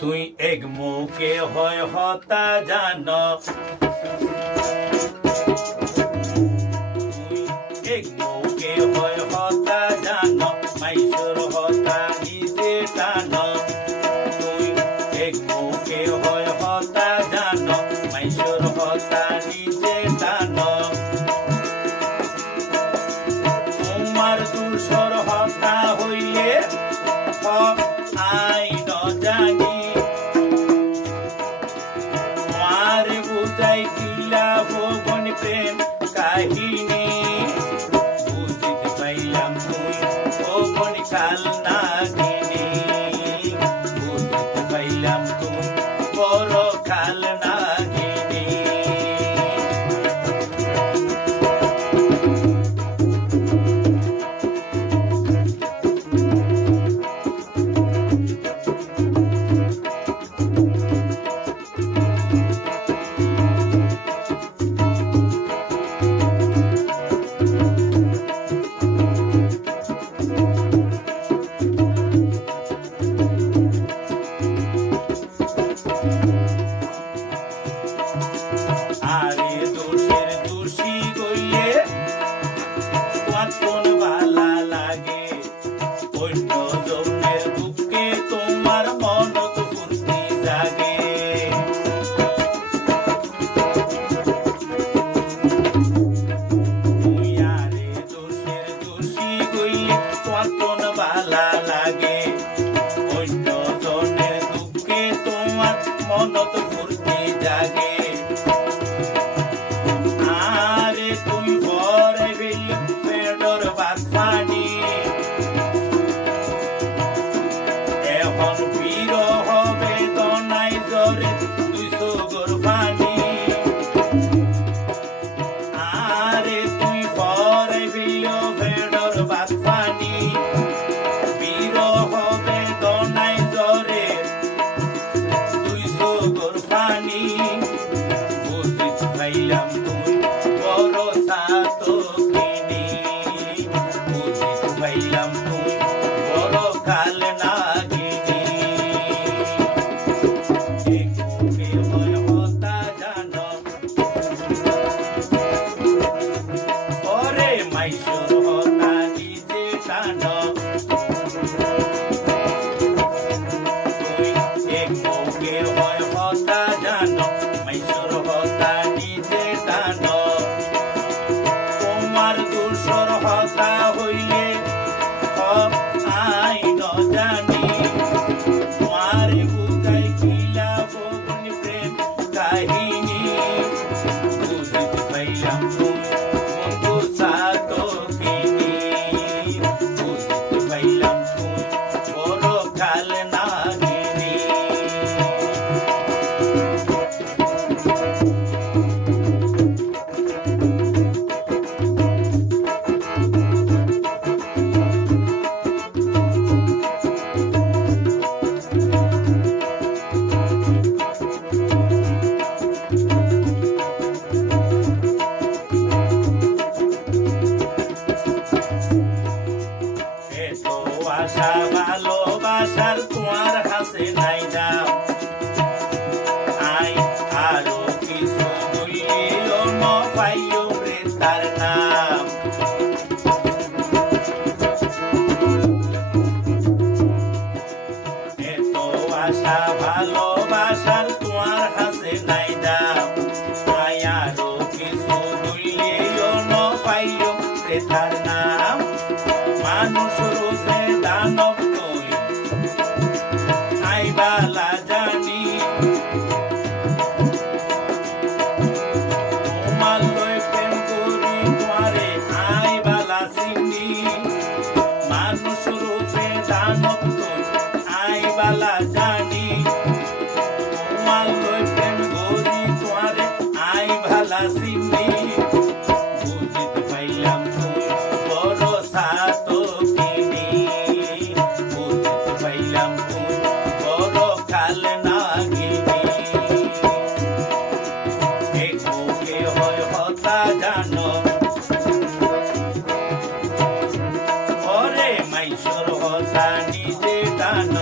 তুই এক মুখে হয় হতা জান, তুই এক মুখে হয় হতা জান, মাইসুর হতা নিজে টান। তুই এক মুখে হয় হতা জান, মাইসুর হতা নিজে টান। তোমার দুসর হতা হইলে আই ন জানি, তোমার বুঝাই কিলা ভবন প্রেম কাহিনী। বুঝিতে পাইলাম তুই ভবন কাল নাগিনী, বুঝিতে পাইলাম তুই বড় কাল নাগিনী। আরে দোষের দোষী গইলে কোন ভালা লাগে, অন্য জনের দুঃখে তোমার মনত ফুর্তি জাগে। তুই আরে দোষের দোষী গইলে কোন ভালা লাগে, অন্য জনের দুঃখে তোমার মনত ফুর্তি জাগে। আরে তুই ভরে পেটর ভাত পানি, এখন বিরহ বেদনাই জরে তুই সগর পানি। আরে তুই ভরে পেটর ভাত পানি, বিরহ বেদনাই জরে তুই সগর পানি। বুঝিতে পাইলাম তুই বড় সাতকিনি, বুঝিতে পাইলাম তুই বড় কাল নাগিনী। এক মুখে হয় হতা জান, ওরে মাইসুর হতা নিজে টান। তুই এক মুখে হয় হতা জান, মাইসুর হতা নিজে টান। তোমার দুসর হতা হইলে আই ন জানি, তোমার বুঝাই কিলা ভবন প্রেম কাহিনী। বুঝিতে পাইলাম তুই বন্ধু সাতকিনি, বুঝিতে পাইলাম তুই বড় কাল নাগিনী। এত আশা ভালোবাসার তোমার হাসে নাই দাম, আই আরো কিছু বলিও ন পাইও রে তার নাম। এত আশা ভালোবাসার তোমার হাসে নাই দাম, আই আরো কিছু বলিও ন পাইও রে তার নাম। মানুষ রূপে দানব তুই আইবালা জানি, তোমার লই প্রেম করি তোমারে আইবালা চিনি। মানুষ রূপে দানব তুই আইবালা জানি, তোমার লই প্রেম করি তোমারে আইবালা চিনি। বুঝিতে পাইলাম তুই বড় সাতকিনি, বুঝিতে পাইলাম তুই বড় কাল নাগিনী। এক মুখে হয় হতা জান, ওরে মাইসুর হতা নিজে টান।